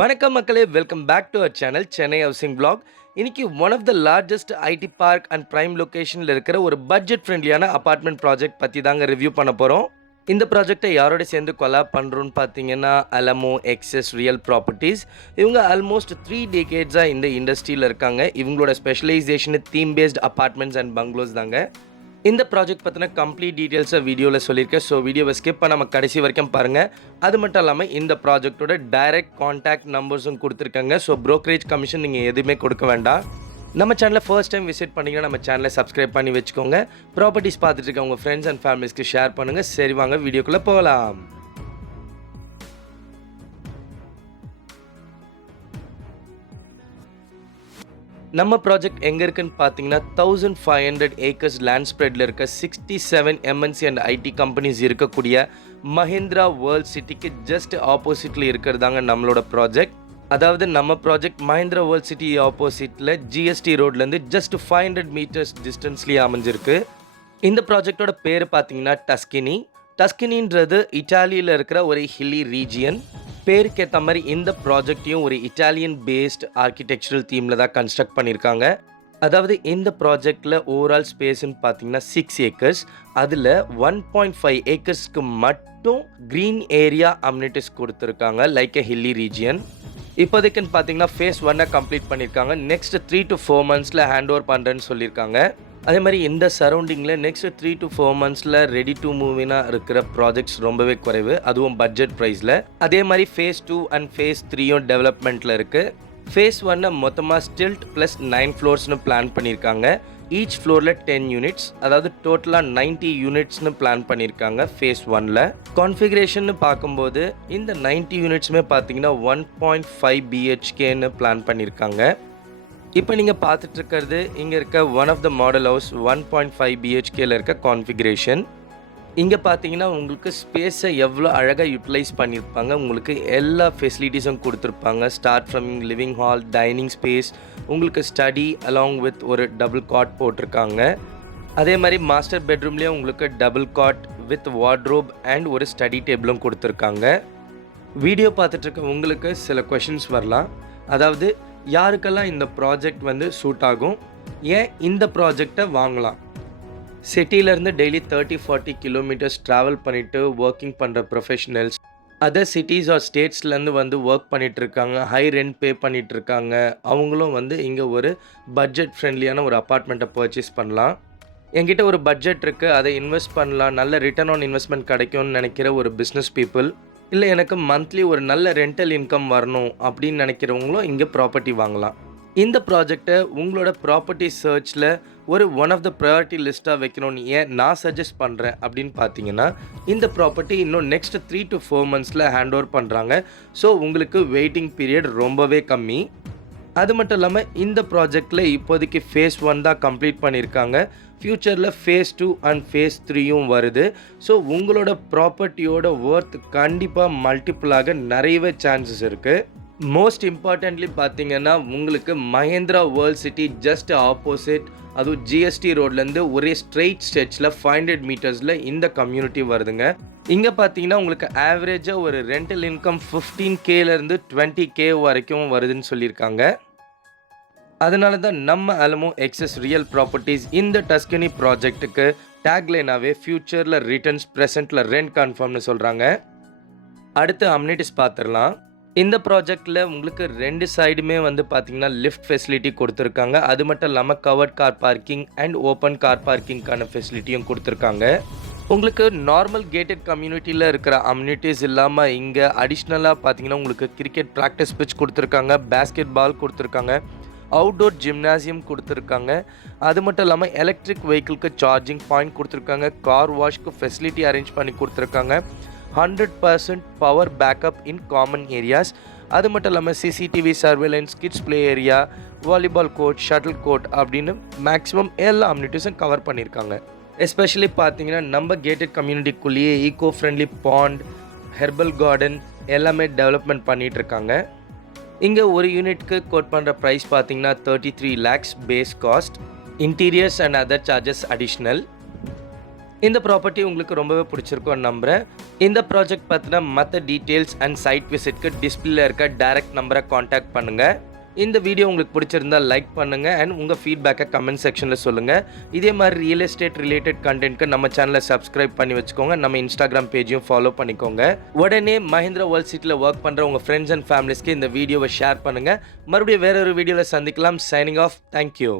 வணக்கம் மக்களே, welcome back to our channel Chennai housing vlog. இன்னைக்கு one of the largest IT park and prime லொகேஷனில் இருக்கிற ஒரு பட்ஜெட் ஃப்ரெண்ட்லியான அபார்ட்மெண்ட் ப்ராஜெக்ட் பற்றி தாங்க ரிவ்யூ பண்ண போகிறோம். இந்த ப்ராஜெக்டை யாரோட சேர்ந்து கொலாப் பண்ணுறோன்னு பார்த்தீங்கன்னா அலமோ எக்ஸஸ் ரியல் ப்ராப்பர்ட்டிஸ். இவங்க ஆல்மோஸ்ட் 3 டேகேட்ஸாக இந்த இண்டஸ்ட்ரியில் இருக்காங்க. இவங்களோட specialisation theme based apartments and bungalows தாங்க. இந்த ப்ராஜெக்ட் பற்றின கம்ப்ளீட் டீட்டெயில்ஸை வீடியோவில் சொல்லியிருக்கேன். ஸோ வீடியோவை ஸ்கிப் பண்ணாமல் கடைசி வரைக்கும் பாருங்கள். அது மட்டும் இல்லாமல் இந்த ப்ராஜெக்டோட டைரக்ட் கான்டாக்ட் நம்பர்ஸும் கொடுத்துருக்காங்க. ஸோ ப்ரோக்கரேஜ் கமிஷன் நீங்கள் எதுவுமே கொடுக்க வேண்டாம். நம்ம சேனலை ஃபர்ஸ்ட் டைம் விசிட் பண்ணிங்கன்னா நம்ம சேனலை சப்ஸ்கிரைப் பண்ணி வச்சுக்கோங்க. ப்ராப்பர்ட்டிஸ் பார்த்துட்டு இருக்க உங்கள் ஃப்ரெண்ட்ஸ் அண்ட் ஃபேமிலிஸ்க்கு ஷேர் பண்ணுங்கள். சரி வாங்க வீடியோக்குள்ளே போகலாம். நம்ம ப்ராஜெக்ட் எங்கே இருக்குன்னு பார்த்தீங்கன்னா 1500 ஏக்கர்ஸ் லேண்ட் ஸ்ப்ரெட்டில் இருக்க 67 எம்என்சி அண்ட் ஐடி கம்பெனிஸ் இருக்கக்கூடிய மஹிந்திரா வேர்ல்ட் சிட்டிக்கு ஜஸ்ட் ஆப்போசிட்டில் இருக்கிறதாங்க நம்மளோட ப்ராஜெக்ட். அதாவது நம்ம ப்ராஜெக்ட் மஹிந்திரா வேர்ல்ட் சிட்டி ஆப்போசிட்டில் ஜிஎஸ்டி ரோட்லேருந்து ஜஸ்ட் 500 மீட்டர்ஸ் டிஸ்டன்ஸ்லேயே அமைஞ்சிருக்கு. இந்த ப்ராஜெக்டோட பேர் பார்த்தீங்கன்னா டஸ்கினி. டஸ்கினின்றது இட்டாலியில் இருக்கிற ஒரு ஹில்லி ரீஜியன். பேருக்கு ஏற்ற மாதிரி இந்த ப்ராஜெக்டையும் ஒரு இட்டாலியன் பேஸ்ட் ஆர்கிடெக்சரல் தீமில் தான் கன்ஸ்ட்ரக்ட் பண்ணியிருக்காங்க. அதாவது இந்த ப்ராஜெக்டில் ஓவரால் ஸ்பேஸ்ன்னு பார்த்தீங்கன்னா 6 ஏக்கர்ஸ். அதில் 1.5 ஏக்கர்ஸ்க்கு மட்டும் க்ரீன் ஏரியா அம்யூனிட்டிஸ் கொடுத்துருக்காங்க லைக் எ ஹில்லி ரீஜியன். இப்போதைக்குன்னு பார்த்தீங்கன்னா ஃபேஸ் 1 கம்ப்ளீட் பண்ணியிருக்காங்க. நெக்ஸ்ட் 3 to 4 மந்த்ஸில் ஹேண்ட் ஓவர் பண்ணுறேன்னு சொல்லியிருக்காங்க. அதே மாதிரி இந்த சரௌண்டிங்கில் நெக்ஸ்ட் 3 to 4 மந்த்ஸில் ரெடி டு மூவினாக இருக்கிற ப்ராஜெக்ட்ஸ் ரொம்பவே குறைவு, அதுவும் பட்ஜெட் ப்ரைஸில். அதே மாதிரி ஃபேஸ் 2 அண்ட் ஃபேஸ் 3யும் டெவலப்மெண்ட்டில் இருக்குது. ஃபேஸ் 1 மொத்தமாக ஸ்டில்ட் ப்ளஸ் 9 ஃப்ளோர்ஸ்னு பிளான் பண்ணியிருக்காங்க. ஈச் ஃப்ளோரில் 10 யூனிட்ஸ், அதாவது டோட்டலாக 90 யூனிட்ஸ்னு பிளான் பண்ணியிருக்காங்க ஃபேஸ் 1. கான்ஃபிகரேஷன் பார்க்கும்போது இந்த 90 யூனிட்ஸுமே பார்த்தீங்கன்னா 1.5 பிஹெச்கேன்னு பிளான் பண்ணியிருக்காங்க. இப்போ நீங்கள் பார்த்துட்ருக்கிறது இங்கே இருக்க one of the model house 1.5 பிஹெச்கேல இருக்க கான்ஃபிகரேஷன். இங்கே பார்த்தீங்கன்னா உங்களுக்கு ஸ்பேஸை எவ்வளோ அழகாக யூட்டிலைஸ் பண்ணியிருப்பாங்க. உங்களுக்கு எல்லா ஃபெசிலிட்டிஸும் கொடுத்துருப்பாங்க. Start from living hall, dining space, உங்களுக்கு ஸ்டடி அலாங் வித் ஒரு டபுள் காட் போட்டிருக்காங்க. அதே மாதிரி மாஸ்டர் பெட்ரூம்லேயும் உங்களுக்கு double God with wardrobe and ஒரு ஸ்டடி டேபிளும் கொடுத்துருக்காங்க. வீடியோ பார்த்துட்ருக்க உங்களுக்கு சில கொஷின்ஸ் வரலாம். அதாவது யாருக்கெல்லாம் இந்த ப்ராஜெக்ட் சூட் ஆகும், ஏன் இந்த ப்ராஜெக்டை வாங்கலாம்? சிட்டியிலேருந்து டெய்லி 30-40 கிலோமீட்டர்ஸ் ட்ராவல் பண்ணிவிட்டு ஒர்க்கிங் பண்ணுற ப்ரொஃபஷனல்ஸ், அதர் சிட்டிஸ் ஆர் ஸ்டேட்ஸ்லேருந்து ஒர்க் பண்ணிகிட்ருக்காங்க, ஹை ரெண்ட் பே பண்ணிகிட்ருக்காங்க. அவங்களும் இங்கே ஒரு பட்ஜெட் ஃப்ரெண்ட்லியான ஒரு அப்பார்ட்மெண்ட்டை பர்ச்சேஸ் பண்ணலாம். என்கிட்ட ஒரு பட்ஜெட் இருக்குது, அதை இன்வெஸ்ட் பண்ணலாம், நல்ல ரிட்டர்ன் ஆன் இன்வெஸ்ட்மெண்ட் கிடைக்கும்னு நினைக்கிற ஒரு பிஸ்னஸ் பீப்புள், இல்லை எனக்கு மந்த்லி ஒரு நல்ல ரெண்டல் இன்கம் வரணும் அப்படின்னு நினைக்கிறவங்களும் இங்கே ப்ராப்பர்ட்டி வாங்கலாம். இந்த ப்ராஜெக்டை உங்களோட ப்ராப்பர்ட்டி சர்ச்சில் ஒரு ஒன் ஆஃப் த ப்ரையாரிட்டி லிஸ்ட்டாக வைக்கணும்னு ஏன் நான் சஜஸ்ட் பண்ணுறேன் அப்படின்னு பார்த்தீங்கன்னா, இந்த ப்ராப்பர்ட்டி இன்னும் நெக்ஸ்ட் 3 to 4 மந்த்ஸில் ஹேண்ட் ஓவர் பண்ணுறாங்க. ஸோ உங்களுக்கு வெயிட்டிங் பீரியட் ரொம்பவே கம்மி. அது மட்டும் இல்லாமல் இந்த ப்ராஜெக்டில் இப்போதைக்கு ஃபேஸ் 1 தான் கம்ப்ளீட் பண்ணியிருக்காங்க. ஃப்யூச்சரில் ஃபேஸ் 2 அண்ட் ஃபேஸ் 3யும் வருது. ஸோ உங்களோட ப்ராப்பர்ட்டியோட ஒர்த் கண்டிப்பாக மல்டிப்புளாக நிறையவே சான்சஸ் இருக்குது. மோஸ்ட் இம்பார்ட்டன்ட்லி பார்த்தீங்கன்னா உங்களுக்கு Mahindra world city just opposite, அதுவும் ஜிஎஸ்டி ரோட்லேருந்து ஒரே ஸ்ட்ரெயிட் ஸ்ட்ரெச்சில் 500 மீட்டர்ஸில் இந்த கம்யூனிட்டி வருதுங்க. இங்கே பார்த்தீங்கன்னா உங்களுக்கு ஆவரேஜாக ஒரு ரெண்டல் இன்கம் 15Kலேருந்து 20K வரைக்கும் வருதுன்னு சொல்லியிருக்காங்க. அதனால தான் நம்ம அலமோ எக்ஸஸ் ரியல் ப்ராப்பர்ட்டிஸ் இந்த டஸ்கனி ப்ராஜெக்ட்டுக்கு டேக்லைனாகவே ஃப்யூச்சரில் ரிட்டர்ன்ஸ், ப்ரெசென்ட்டில் ரெண்ட் கன்ஃபார்ம்னு சொல்கிறாங்க. அடுத்து அம்யூனிட்டிஸ் பார்த்துடலாம். இந்த ப்ராஜெக்டில் உங்களுக்கு 2 சைடுமே பார்த்தீங்கன்னா லிஃப்ட் ஃபெசிலிட்டி கொடுத்துருக்காங்க. அது மட்டும் இல்லாமல் covered car parking and open car பார்க்கிங்கான ஃபெசிலிட்டியும் கொடுத்துருக்காங்க. உங்களுக்கு நார்மல் கேட்டட் கம்யூனிட்டியில் இருக்கிற அம்யூனிட்டிஸ் இல்லாமல் இங்கே அடிஷ்னலாக பார்த்தீங்கன்னா உங்களுக்கு கிரிக்கெட் ப்ராக்டிஸ் பிட்ச் கொடுத்துருக்காங்க, பேஸ்கெட் பால் கொடுத்துருக்காங்க, அவுட்டோர் ஜிம்னாசியம் கொடுத்துருக்காங்க. அது மட்டும் இல்லாமல் எலக்ட்ரிக் வெஹிக்கிளுக்கு சார்ஜிங் பாயிண்ட் கொடுத்துருக்காங்க, கார் வாஷ்க்கு ஃபெசிலிட்டி அரேஞ்ச் பண்ணி கொடுத்துருக்காங்க, 100% power backup in common areas. அது மட்டும் இல்லாமல் CCTV surveillance, kids play area, volleyball court, shuttle court அப்படின்னு மேக்ஸிமம் எல்லா அம்யூனிட்டிஸும் கவர் பண்ணியிருக்காங்க. எஸ்பெஷலி பார்த்தீங்கன்னா நம்ம கேட்டட் கம்யூனிட்டிக்குள்ளேயே eco friendly pond, herbal garden எல்லாமே டெவலப்மெண்ட் பண்ணிகிட்ருக்காங்க. இங்கே ஒரு யூனிட்க்கு கோட் பண்ணுற ப்ரைஸ் பார்த்தீங்கன்னா 33 lakhs base cost, interiors and other charges additional. இந்த ப்ராப்பர்ட்டி உங்களுக்கு ரொம்பவே பிடிச்சிருக்கும்னு நம்புகிறேன். இந்த ப்ராஜெக்ட் பற்றின மற்ற டீட்டெயில்ஸ் அண்ட் சைட் விசிட்க்கு டிஸ்பிளேல இருக்க டைரக்ட் நம்பரை காண்டாக்ட் பண்ணுங்கள். இந்த வீடியோ உங்களுக்கு பிடிச்சிருந்தா லைக் பண்ணுங்கள் அண்ட் உங்கள் ஃபீட்பேக்கை கமெண்ட் செக்ஷனில் சொல்லுங்கள். இதே மாதிரி ரியல் எஸ்டேட் ரிலேட்டட் கண்டென்ட்க்கு நம்ம சேனலை சப்ஸ்கிரைப் பண்ணி வச்சுக்கோங்க. நம்ம இன்ஸ்டாகிராம் பேஜையும் ஃபாலோ பண்ணிக்கோங்க. உடனே மஹிந்திரா வேர்ல்ட் சிட்டியில் ஒர்க் பண்ணுற உங்கள் ஃப்ரெண்ட்ஸ் அண்ட் ஃபேமிலிஸ்க்கு இந்த வீடியோவை ஷேர் பண்ணுங்கள். மறுபடியும் வேற ஒரு வீடியோவில் சந்திக்கலாம். Signing off. தேங்க்யூ.